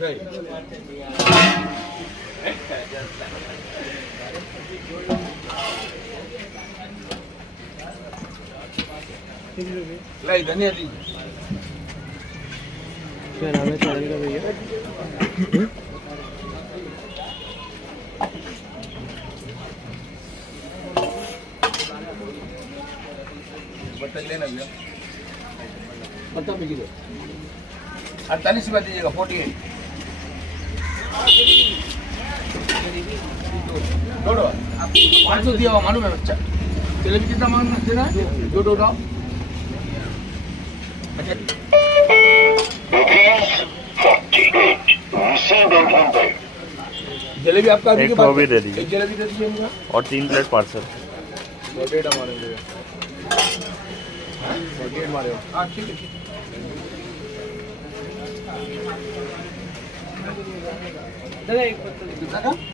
लाई धनिया दी क्या नाम है चैनल का भैया? बर्तन लेना भैया, बर्तन भी किलो 48 रुपया दीजिएगा। 48 जोड़ो 500 दिया हुआ मालूम है बच्चा। जलेबी कितना मांगना देना है? जोड़ो ना। अच्छा जलेबी आपका अभी एक के वो बाद भी दे दीजिए। एक जलेबी दे दीजिए मुझे और 3 प्लेट पार्सल। 48 हमारे लिए। 48 हमारे। हाँ ठीक है ठीक है।